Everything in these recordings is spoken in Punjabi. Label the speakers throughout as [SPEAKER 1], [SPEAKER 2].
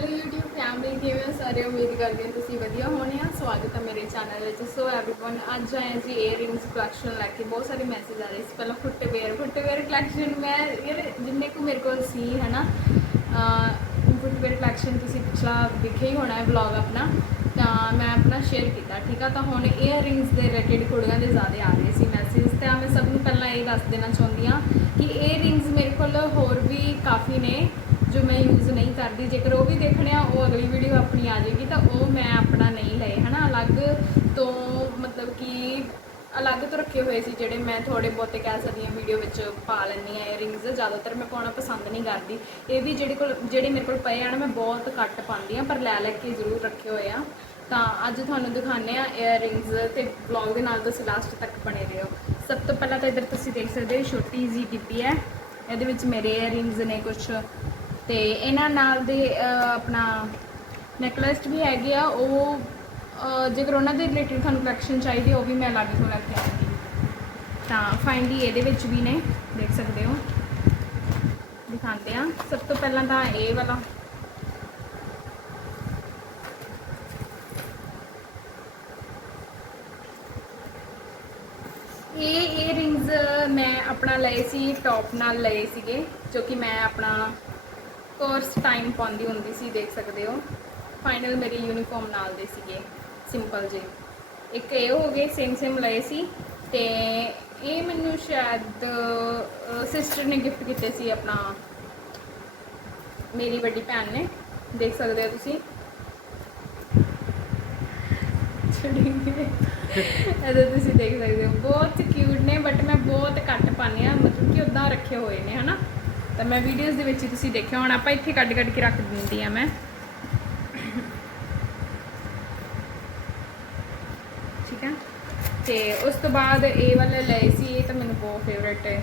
[SPEAKER 1] ਹੈਲੋ YouTube ਫੈਮਿਲੀ ਕਿਵੇਂ ਹੋ ਸਾਰੇ ਉਮੀਦ ਕਰਦੇ ਹਾਂ ਤੁਸੀਂ ਵਧੀਆ ਹੋਣੇ ਆ ਸਵਾਗਤ ਹੈ ਮੇਰੇ ਚੈਨਲ ਵਿੱਚ ਸੋ एवरीवन ਅੱਜ ਆਏ ਜੀ ਏਅਰਿੰਗਸ ਕਲੈਕਸ਼ਨ ਲੈ ਕੇ ਬਹੁਤ ਸਾਰੇ ਮੈਸੇਜ ਆ ਰਹੇ ਸੀ ਪਹਿਲਾਂ ਫੁੱਟਵੇਅਰ ਫੁੱਟਵੇਅਰ ਕਲੈਕਸ਼ਨ ਮੈਂ ਯਾਰ ਜਿੰਨੇ ਕੁ ਮੇਰੇ ਕੋਲ ਸੀ ਹੈ ਨਾ ਫੁੱਟਵੇਅਰ ਕਲੈਕਸ਼ਨ ਤੁਸੀਂ ਪਿਛਲਾ ਦੇਖਿਆ ਹੀ ਹੋਣਾ ਹੈ ਵਲੌਗ ਆਪਣਾ ਤਾਂ ਮੈਂ ਆਪਣਾ ਸ਼ੇਅਰ ਕੀਤਾ ਠੀਕ ਆ ਤਾਂ ਹੁਣ ਏਅਰਿੰਗਸ ਦੇ ਰਿਲੇਟਡ ਕੁੜੀਆਂ ਦੇ ਜ਼ਿਆਦਾ ਆ ਰਹੇ ਸੀ ਮੈਸੇਜ ਤੇ ਮੈਂ ਸਭ ਨੂੰ ਪਹਿਲਾਂ ਇਹ ਦੱਸ ਦੇਣਾ ਚਾਹੁੰਦੀ ਹਾਂ ਕਿ ਏਅਰਿੰਗਸ ਮੇਰੇ ਕੋਲ ਹੋਰ ਵੀ ਕਾਫੀ ਨੇ ਜੋ ਮੈਂ ਯੂਜ਼ ਨਹੀਂ ਕਰਦੀ, ਜੇਕਰ ਉਹ ਵੀ ਦੇਖਣੇ ਆ, ਉਹ ਅਗਲੀ ਵੀਡੀਓ ਆਪਣੀ ਆ ਜਾਏਗੀ, ਤਾਂ ਉਹ ਮੈਂ ਆਪਣਾ ਨਹੀਂ ਲਏ, ਹਨਾ? ਅਲੱਗ ਤੋਂ ਮਤਲਬ ਕਿ ਅਲੱਗ ਤੋਂ ਰੱਖੇ ਹੋਏ ਸੀ, ਜਿਹੜੇ ਮੈਂ ਥੋੜੇ ਬਹੁਤੇ ਕਹਿ ਸਕਦੀ ਹਾਂ ਵੀਡੀਓ ਵਿੱਚ ਪਾ ਲੈਂਦੀ ਆ ਇਅਰਿੰਗਸ ਜ਼ਿਆਦਾਤਰ ਮੈਂ ਪਾਉਣਾ ਪਸੰਦ ਨਹੀਂ ਕਰਦੀ। ਇਹ ਵੀ ਜਿਹੜੇ ਕੋਲ, ਜਿਹੜੇ ਮੇਰੇ ਕੋਲ ਪਏ ਆ ਨਾ ਮੈਂ ਬਹੁਤ ਘੱਟ ਪਾਉਂਦੀ ਆ ਪਰ ਲੈ ਲੈ ਕੇ ਜ਼ਰੂਰ ਰੱਖੇ ਹੋਏ ਆ। ਤਾਂ ਅੱਜ ਤੁਹਾਨੂੰ ਦਿਖਾਣੇ ਆ ਇਅਰਿੰਗਸ ਤੇ ਵਲੌਗ ਦੇ ਨਾਲ ਤੁਸੀਂ ਲਾਸਟ ਤੱਕ ਬਣੇ ਰਹੋ। ਸਭ ਤੋਂ ਪਹਿਲਾਂ ਤਾਂ ਇੱਧਰ ਤੁਸੀਂ ਦੇਖ ਸਕਦੇ ਹੋ, ਛੋਟੀ ਜੀ ਟਿੱਪੀ ਹੈ। ਇਹਦੇ ਵਿੱਚ ਮੇਰੇ ਇਅਰਿੰਗਸ ਨੇ ਕੁਝ ਤੇ ਇਹਨਾਂ ਨਾਲ ਦੇ ਆਪਣਾ ਨੈਕਲੈਸ ਵੀ ਹੈਗੇ ਆ ਉਹ ਅਹ, ਜੇਕਰ ਉਹਨਾਂ ਦੇ ਰਿਲੇਟਡ ਤੁਹਾਨੂੰ ਕਲੈਕਸ਼ਨ ਚਾਹੀਦੀ ਉਹ ਵੀ ਮੈਂ ਅਲੱਗ ਤੋਂ ਲੈ ਕੇ ਆਉਂਗੀ ਤਾਂ ਫਾਈਨਲੀ ਇਹਦੇ ਵਿੱਚ ਵੀ ਨੇ ਦੇਖ ਸਕਦੇ ਹੋ। ਦਿਖਾਉਂਦੇ ਆ ਸਭ ਤੋਂ ਪਹਿਲਾਂ ਤਾਂ ਇਹ ਵਾਲਾ। ਇਹ ਇਅਰਿੰਗਸ ਮੈਂ ਆਪਣਾ ਲਏ ਸੀ ਟੌਪ ਨਾਲ ਲਏ ਸੀਗੇ ਜੋ ਕਿ ਮੈਂ ਆਪਣਾ ਕੋਰਸ ਟਾਈਮ ਪਾਉਂਦੀ ਹੁੰਦੀ ਸੀ, ਦੇਖ ਸਕਦੇ ਹੋ। ਫਾਈਨਲ ਮੇਰੀ ਯੂਨੀਫਾਰਮ ਨਾਲ ਦੇ ਸੀਗੇ ਸਿੰਪਲ ਜੇ ਇੱਕ ਇਹ ਹੋ ਗਏ ਸੇਮ ਸੇਮ ਲਏ ਸੀ। ਤੇ ਇਹ ਮੈਨੂੰ ਸ਼ਾਇਦ ਸਿਸਟਰ ਨੇ ਗਿਫਟ ਕੀਤੇ ਸੀ ਆਪਣਾ। ਮੇਰੀ ਵੱਡੀ ਭੈਣ ਨੇ, ਦੇਖ ਸਕਦੇ ਹੋ ਤੁਸੀਂ। ਛੜੀਂਗੇ ਇਹਦੇ ਤੁਸੀਂ ਦੇਖ ਸਕਦੇ ਹੋ। ਬਹੁਤ ਕਿਊਟ ਨੇ ਬਟ ਮੈਂ ਬਹੁਤ ਘੱਟ ਪਾਉਂਦੀ ਆ ਮਤਲਬ ਕਿ ਉਦਾਂ ਰੱਖੇ ਹੋਏ ਨੇ, ਹਨਾ? ਤਾਂ ਮੈਂ ਵੀਡੀਓਜ਼ ਦੇ ਵਿੱਚ ਤੁਸੀਂ ਦੇਖਿਆ ਹੁਣ, ਆਪਾਂ ਇੱਥੇ ਕੱਢ ਕੱਢ ਕੇ ਰੱਖ ਦਿੰਦੀ ਆ ਮੈਂ। ਠੀਕ ਹੈ ਤੇ ਉਸ ਤੋਂ ਬਾਅਦ ਇਹ ਵਾਲੇ ਲਏ ਸੀ, ਇਹ ਤਾਂ ਮੈਨੂੰ ਬਹੁਤ ਫੇਵਰੇਟ ਹੈ।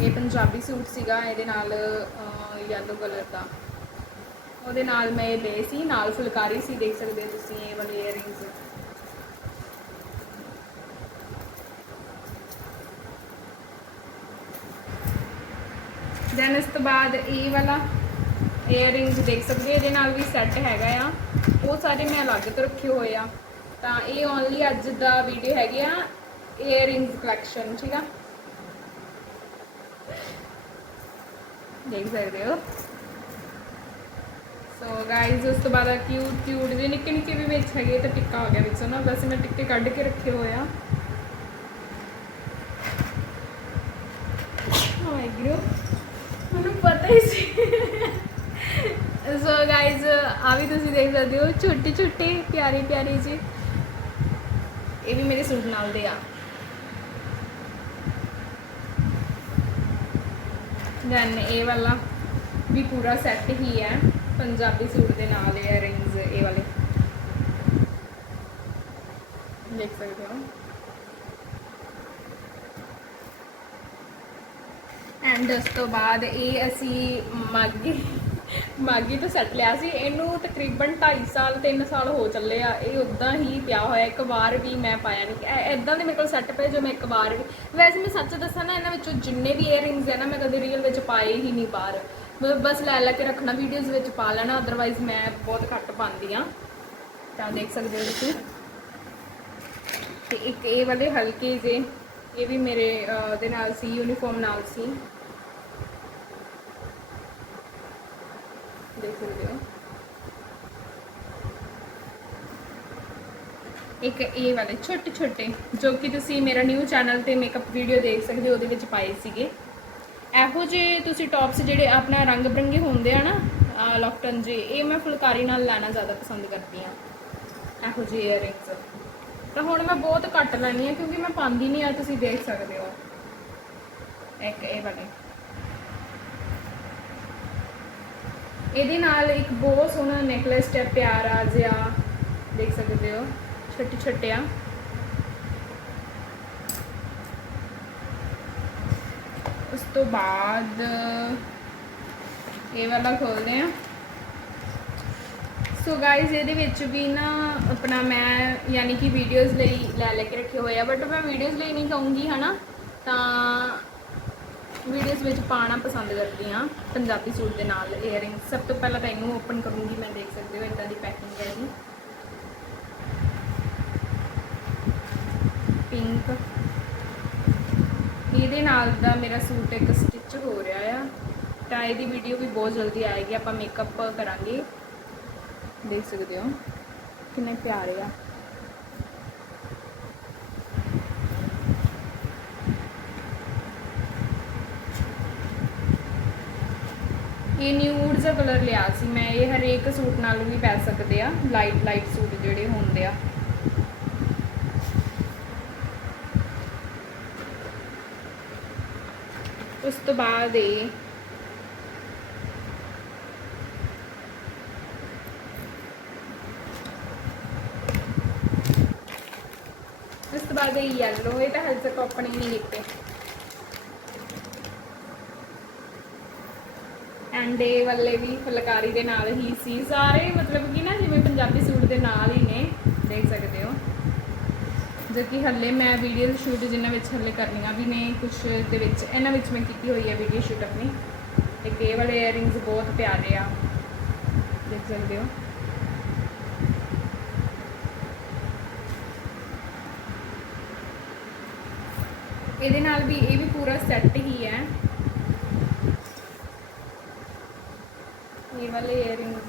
[SPEAKER 1] ਇਹ ਪੰਜਾਬੀ ਸੂਟ ਸੀਗਾ, ਇਹਦੇ ਨਾਲ ਯੈਲੋ ਕਲਰ ਦਾ। ਉਹਦੇ ਨਾਲ ਮੈਂ ਇਹ ਲਏ ਸੀ, ਨਾਲ ਫੁਲਕਾਰੀ ਸੀ, ਦੇਖ ਸਕਦੇ ਤੁਸੀਂ ਇਹ ਵਾਲੇ ਇਅਰਿੰਗਸ ਦੈਨ ਇਸ ਤੋਂ ਬਾਅਦ ਇਹ ਵਾਲਾ ਇਅਰਿੰਗਸ ਦੇਖ ਸਕਦੇ ਹੋ, ਇਹਦੇ ਨਾਲ ਵੀ ਸੈੱਟ ਹੈਗਾ ਆ। ਉਹ ਸਾਰੇ ਮੈਂ ਅਲੱਗ ਤੋਂ ਰੱਖੇ ਹੋਏ ਆ। ਤਾਂ ਇਹ ਓਨਲੀ ਅੱਜ ਦਾ ਵੀਡੀਓ ਹੈਗੀ ਆ ਇਅਰਿੰਗਸ ਕਲੈਕਸ਼ਨ ਠੀਕ ਆ? ਦੇਖ ਸਕਦੇ ਹੋ। ਸੋ ਗਾਇਜ਼ ਉਸ ਤੋਂ ਬਾਅਦ ਕਿਊਟ ਕਿਊਟ ਜਿਹੇ ਨਿੱਕੇ ਨਿੱਕੇ ਵੀ ਵਿੱਚ ਹੈਗੇ ਤਾਂ ਟਿੱਕਾ ਹੋ ਗਿਆ ਵਿੱਚੋਂ ਨਾ ਵੈਸੇ ਮੈਂ ਟਿੱਕੇ ਕੱਢ ਕੇ ਰੱਖੇ ਹੋਏ ਆ। ਵਾਹਿਗੁਰੂ ਮੈਨੂੰ ਸੀ। ਸੋ ਗਾਇਜ਼ ਆ ਵੀ ਤੁਸੀਂ ਦੇਖ ਸਕਦੇ ਹੋ ਛੋਟੇ ਛੋਟੇ ਪਿਆਰੇ ਪਿਆਰੇ ਜੀ। ਇਹ ਵੀ ਮੇਰੇ ਸੂਟ ਨਾਲ ਦੇ ਆ। ਦੈਨ ਇਹ ਵਾਲਾ ਵੀ ਪੂਰਾ ਸੈੱਟ ਹੀ ਹੈ, ਪੰਜਾਬੀ ਸੂਟ ਦੇ ਨਾਲ ਇਅਰਿੰਗਸ ਇਹ ਵਾਲੇ। ਦੇਖ ਸਕਦੇ ਹੋ। ਐਂਡ ਉਸ ਤੋਂ ਬਾਅਦ ਇਹ ਅਸੀਂ ਮਾਗੀ ਮਾਗੀ ਤੋਂ ਸੈੱਟ ਲਿਆ ਸੀ। ਇਹਨੂੰ ਤਕਰੀਬਨ 2.5 ਸਾਲ 3 ਸਾਲ ਹੋ ਚੱਲੇ ਆ। ਇਹ ਉਦਾਂ ਹੀ ਪਿਆ ਹੋਇਆ। ਇੱਕ ਵਾਰ ਵੀ ਮੈਂ ਪਾਇਆ ਨਹੀਂ। ਐਦਾਂ ਦੇ ਮੇਰੇ ਕੋਲ ਸੈੱਟ ਪਏ ਜੋ ਮੈਂ ਇੱਕ ਵਾਰ ਵੀ ਵੈਸੇ ਮੈਂ ਸੱਚ ਦੱਸਾਂ ਨਾ ਇਹਨਾਂ ਵਿੱਚੋਂ ਜਿੰਨੇ ਵੀ ਇਅਰਿੰਗਸ ਹੈ ਨਾ ਮੈਂ ਕਦੇ ਰੀਅਲ ਵਿੱਚ ਪਾਏ ਹੀ ਨਹੀਂ ਬਾਹਰ। ਮੈਂ ਬਸ ਲੈ ਲੈ ਕੇ ਰੱਖਣਾ ਵੀਡੀਓਜ਼ ਵਿੱਚ ਪਾ ਲੈਣਾ। ਅਦਰਵਾਈਜ਼ ਮੈਂ ਬਹੁਤ ਘੱਟ ਪਾਉਂਦੀ ਆ ਤਾਂ ਦੇਖ ਸਕਦੇ ਹੋ ਤੁਸੀਂ। ਤੇ ਇੱਕ ਇਹ ਵਾਲੇ ਹਲਕੇ ਜੇ ਇਹ ਵੀ ਮੇਰੇ ਅਹ, ਦੇ ਨਾਲ ਸੀ ਯੂਨੀਫਾਰਮ ਨਾਲ ਸੀ। ਦੇਖ ਸਕਦੇ ਹੋ ਇੱਕ ਇਹ ਵਾਲੇ ਛੋਟੇ ਛੋਟੇ, ਜੋ ਕਿ ਤੁਸੀਂ ਮੇਰਾ ਨਿਊ ਚੈਨਲ ਤੇ ਮੇਕਅਪ ਵੀਡੀਓ ਦੇਖ ਸਕਦੇ ਹੋ, ਉਹਦੇ ਵਿੱਚ ਪਾਏ ਸੀਗੇ। ਇਹੋ ਜਿਹੇ ਤੁਸੀਂ ਟੌਪਸ ਜਿਹੜੇ ਆਪਣਾ ਰੰਗ ਬਰੰਗੇ ਹੁੰਦੇ ਆ ਨਾ ਲੌਕਟਨ ਜੀ, ਇਹ ਮੈਂ ਫੁਲਕਾਰੀ ਨਾਲ ਲੈਣਾ ਜ਼ਿਆਦਾ ਪਸੰਦ ਕਰਦੀ ਆ ਇਹੋ ਜਿਹੇ ਇਅਰਿੰਗਸ ਤਾਂ ਹੁਣ ਮੈਂ ਬਹੁਤ ਘੱਟ ਲੈਣੀ ਆ ਕਿਉਂਕਿ ਮੈਂ ਪਾਉਂਦੀ ਨਹੀਂ ਆ, ਤੁਸੀਂ ਦੇਖ ਸਕਦੇ ਹੋ। ਇੱਕ ਇਹ ਵਾਲੇ। ਇਹਦੇ ਨਾਲ ਇੱਕ ਬਹੁਤ ਸੋਹਣਾ ਨੈਕਲੇਸ ਹੈ ਪਿਆਰਾ ਜਿਹਾ ਦੇਖ ਸਕਦੇ ਹੋ, ਛੋਟੇ ਛੋਟੇ ਆ ਉਸ ਤੋਂ ਬਾਅਦ ਇਹ ਵਾਲਾ ਖੋਲਦੇ ਆ ਸੋ ਗਾਇਜ਼ ਇਹਦੇ ਵਿੱਚ ਵੀ ਨਾ ਆਪਣਾ ਮੈਂ ਯਾਨੀ ਕਿ ਵੀਡੀਓਜ਼ ਲਈ ਲੈ ਲੈ ਕੇ ਰੱਖੇ ਹੋਏ ਆ ਬਟ ਮੈਂ ਵੀਡੀਓਜ਼ ਲਈ ਨਹੀਂ ਕਹੂੰਗੀ ਹਨਾ, ਤਾਂ ਵੀਡੀਓਜ਼ ਵਿੱਚ ਪਾਣਾ ਪਸੰਦ ਕਰਦੀ ਆ ਪੰਜਾਬੀ ਸੂਟ ਦੇ ਨਾਲ 이어ਰਿੰਗ ਸਭ ਤੋਂ ਪਹਿਲਾਂ ਤਾਂ ਇਹਨੂੰ ਓਪਨ ਕਰੂੰਗੀ, ਮੈਂ ਦੇਖ ਸਕਦੇ ਹੋ ਇਦਾਂ ਦੀ ਪੈਕਿੰਗ ਹੈ ਜੀ ਪਿੰਕ ਇਹਦੇ ਨਾਲ ਦਾ ਮੇਰਾ ਸੂਟ ਇੱਕ ਸਟਿਚ ਹੋ ਰਿਹਾ ਆ। ਤਾਂ ਇਹਦੀ ਵੀਡੀਓ ਵੀ ਬਹੁਤ ਜਲਦੀ ਆਏਗੀ, ਆਪਾਂ ਮੇਕਅਪ ਕਰਾਂਗੇ। ਦੇਖ ਸਕਦੇ ਹੋ। ਕਿੰਨੇ ਪਿਆਰੇ ਆ। ਇਹ ਨਿਊਡ ਜਿਹਾ ਕਲਰ ਲਿਆ ਸੀ ਮੈਂ, ਇਹ ਹਰੇਕ ਸੂਟ ਨਾਲ ਵੀ ਪੈ ਸਕਦੇ ਆ ਲਾਈਟ ਲਾਈਟ ਸੂਟ ਜਿਹੜੇ ਹੁੰਦੇ ਆ। ਉਸ ਤੋਂ ਬਾਅਦ ਇਹ ਉਸ ਤੋਂ ਬਾਅਦ ਇਹ yellow, ਇਹ ਤਾਂ ਹਜੇ ਤੱਕ ਆਪਣੇ ਹੀ ਨਹੀਂ ਕੀਤੇ ਐਂਡ ਇਹ ਵਾਲੇ ਵੀ ਫੁਲਕਾਰੀ ਦੇ ਨਾਲ ਹੀ ਸੀ। ਸਾਰੇ ਮਤਲਬ ਕਿ ਨਾ ਜਿਵੇਂ ਪੰਜਾਬੀ ਸੂਟ ਦੇ ਨਾਲ ਹੀ ਨੇ, ਦੇਖ ਸਕਦੇ ਹੋ। ਜੋ ਕਿ ਹੱਲੇ ਮੈਂ ਵੀਡੀਓ ਸ਼ੂਟ ਜਿਨ੍ਹਾਂ ਵਿੱਚ ਹੱਲੇ ਕਰਨੀਆਂ ਵੀ ਨੇ ਕੁਝ ਦੇ ਵਿੱਚ, ਇਹਨਾਂ ਵਿੱਚ ਮੈਂ ਕੀਤੀ ਹੋਈ ਹੈ ਵੀਡੀਓ ਸ਼ੂਟ ਆਪਣੀ। ਇੱਕ ਇਹ ਵਾਲੇ ਇਅਰਿੰਗਸ ਬਹੁਤ ਪਿਆਰੇ ਆ। ਦੇਖ ਸਕਦੇ ਹੋ। ਇਹਦੇ ਨਾਲ ਵੀ ਇਹ ਵੀ ਪੂਰਾ ਸੈੱਟ ਹੀ ਹੈ। ਇਹ ਵਾਲੇ ਇਅਰਿੰਗਸ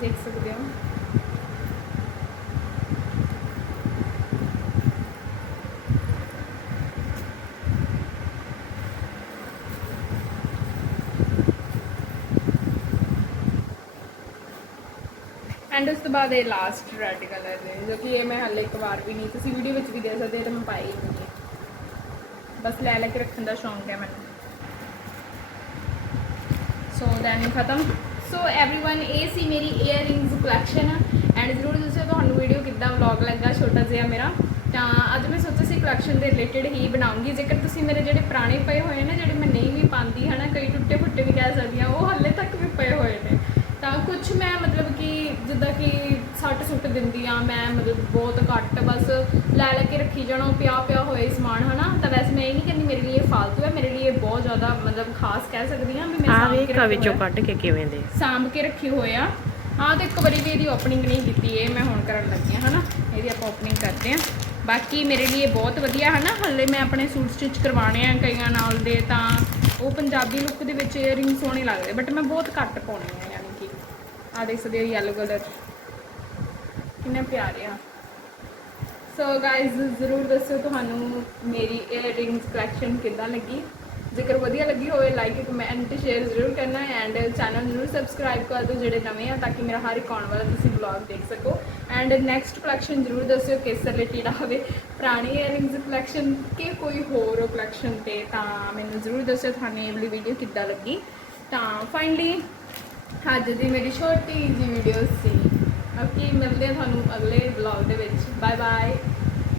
[SPEAKER 1] ਦੇਖ ਸਕਦੇ ਐਂਡ ਉਸ ਤੋਂ ਬਾਅਦ ਇਹ ਲਾਸਟ ਰੈਡ ਕਲਰ ਦੇ ਜੋ ਕਿ ਇਹ ਮੈਂ ਹਾਲੇ ਇੱਕ ਵਾਰ ਵੀ ਨਹੀਂ ਤੁਸੀਂ ਵੀਡੀਓ ਵਿੱਚ ਵੀ ਦੇਖ ਸਕਦੇ ਹੋ ਤੇ ਮੈਂ ਪਾਈ ਨਹੀਂ ਹੈ ਬਸ ਲੈ ਲੈ ਕੇ ਰੱਖਣ ਦਾ ਸ਼ੌਂਕ ਹੈ ਮੈਨੂੰ ਸੋ ਦੈਨ ਖਤਮ ਸੋ एवरीवन ਇਹ ਸੀ ਮੇਰੀ ਇਅਰਿੰਗਸ ਕਲੈਕਸ਼ਨ ਐਂਡ ਜ਼ਰੂਰ ਦੱਸਿਓ ਤੁਹਾਨੂੰ ਵੀਡੀਓ ਕਿੱਦਾਂ ਵਲੌਗ ਲੱਗਾ ਛੋਟਾ ਜਿਹਾ ਮੇਰਾ ਤਾਂ ਅੱਜ ਮੈਂ ਸੋਚਿਆ ਸੀ ਕਲੈਕਸ਼ਨ ਦੇ ਰਿਲੇਟਡ ਹੀ ਬਣਾਉਂਗੀ ਜੇਕਰ ਤੁਸੀਂ ਮੇਰੇ ਜਿਹੜੇ ਪੁਰਾਣੇ ਪਏ ਹੋਏ ਨੇ ਜਿਹੜੇ ਮੈਂ ਨਹੀਂ ਵੀ ਪਾਉਂਦੀ ਹਨਾ ਕਈ ਟੁੱਟੇ ਫੁੱਟੇ ਵੀ ਕਹਿ ਸਕਦੀ ਹਾਂ ਉਹ ਹਾਲੇ ਤੱਕ ਵੀ ਪਏ ਹੋਏ ਨੇ ਤਾਂ ਕੁਝ ਮੈਂ ਮਤਲਬ ਕਿ ਜਿੱਦਾਂ ਕਿ ਸੱਟ ਸੁੱਟ ਦਿੰਦੀ ਆ ਮੈਂ ਮਤਲਬ ਬਹੁਤ ਘੱਟ ਬਸ ਲੈ ਲੈ ਕੇ ਰੱਖੀ ਜਾਣਾ ਪਿਆ ਪਿਆ ਹੋਏ ਸਮਾਨ ਹਨਾ? ਤਾਂ ਵੈਸੇ ਮੈਂ ਇਹ ਨਹੀਂ ਕਹਿੰਦੀ ਮੇਰੇ ਲਈ ਇਹ ਫालतू ਹੈ ਮੇਰੇ ਲਈ ਇਹ ਬਹੁਤ ਜ਼ਿਆਦਾ ਮਤਲਬ ਖਾਸ ਕਹਿ ਸਕਦੀ ਹਾਂ ਵੀ ਮੈਂ
[SPEAKER 2] ਆ
[SPEAKER 1] ਸਾਂਭ ਕੇ ਰੱਖੇ
[SPEAKER 2] ਵਿੱਚੋਂ
[SPEAKER 1] ਆ।
[SPEAKER 2] ਕੱਢ ਕੇ ਕਿਵੇਂ ਦੇ।
[SPEAKER 1] ਸਾਂਭ ਕੇ ਰੱਖੇ ਹੋਏ ਆ। ਹਾਂ ਤੇ ਇੱਕ ਵਾਰੀ ਵੀ ਇਹਦੀ ਓਪਨਿੰਗ ਨਹੀਂ ਕੀਤੀ ਇਹ ਮੈਂ ਹੁਣ ਕਰਨ ਲੱਗੀ ਹਾਂ ਹਨਾ? ਇਹਦੀ ਆਪਾਂ ਓਪਨਿੰਗ ਕਰਦੇ ਹਾਂ। ਬਾਕੀ ਮੇਰੇ ਲਈ ਇਹ ਬਹੁਤ ਵਧੀਆ ਹਨਾ? ਹੱਲੇ ਮੈਂ ਆਪਣੇ ਸੂਟ ਸਟਿਚ ਕਰਵਾਉਣੇ ਆ ਕਈਆਂ ਨਾਲ ਦੇ ਤਾਂ ਉਹ ਪੰਜਾਬੀ ਲੁੱਕ ਦੇ ਵਿੱਚ ਇਅਰਿੰਗ ਸੋਹਣੇ ਲੱਗਦੇ ਬਟ ਮੈਂ ਬਹੁਤ ਘੱਟ ਪਾਉਣੀ ਆ ਆ ਦੇਖ ਸਕਦੇ ਹੋ ਯੈਲੋ ਕਲਰ ਕਿੰਨਾ ਪਿਆਰੇ ਆ। ਸੋ ਗਾਇਜ਼ ਜ਼ਰੂਰ ਦੱਸਿਓ ਤੁਹਾਨੂੰ ਮੇਰੀ ਇਅਰਿੰਗਸ ਕਲੈਕਸ਼ਨ ਕਿੱਦਾਂ ਲੱਗੀ। ਜੇਕਰ ਵਧੀਆ ਲੱਗੀ ਹੋਵੇ ਲਾਈਕ ਕਮੈਂਟ ਸ਼ੇਅਰ ਜ਼ਰੂਰ ਕਰਨਾ ਐਂਡ ਚੈਨਲ ਨੂੰ ਸਬਸਕ੍ਰਾਈਬ ਕਰ ਦਿਓ ਜਿਹੜੇ ਨਵੇਂ ਆ, ਤਾਂ ਕਿ ਮੇਰਾ ਹਰ ਇੱਕ ਆਉਣ ਵਾਲਾ ਤੁਸੀਂ ਵਲੌਗ ਦੇਖ ਸਕੋ। ਐਂਡ ਨੈਕਸਟ ਕਲੈਕਸ਼ਨ ਜ਼ਰੂਰ ਦੱਸਿਓ ਕਿਸ ਰਿਲੇਟਡ ਆਵੇ ਪੁਰਾਣੀ ਇਅਰਿੰਗਸ ਕਲੈਕਸ਼ਨ ਕਿ ਕੋਈ ਹੋਰ ਕਲੈਕਸ਼ਨ ਤੇ, ਤਾਂ ਮੈਨੂੰ ਜ਼ਰੂਰ ਦੱਸਿਓ ਤੁਹਾਨੂੰ ਇਹ ਵਾਲੀ ਵੀਡੀਓ ਕਿੱਦਾਂ ਲੱਗੀ। ਤਾਂ ਫਾਈਨਲੀ ਅੱਜ ਦੀ ਮੇਰੀ ਛੋਟੀ ਜਿਹੀ ਵੀਡੀਓ ਸੀ। ਓਕੇ ਮਿਲਦੇ ਆ ਤੁਹਾਨੂੰ ਅਗਲੇ ਵਲੌਗ ਦੇ ਵਿੱਚ। Bye bye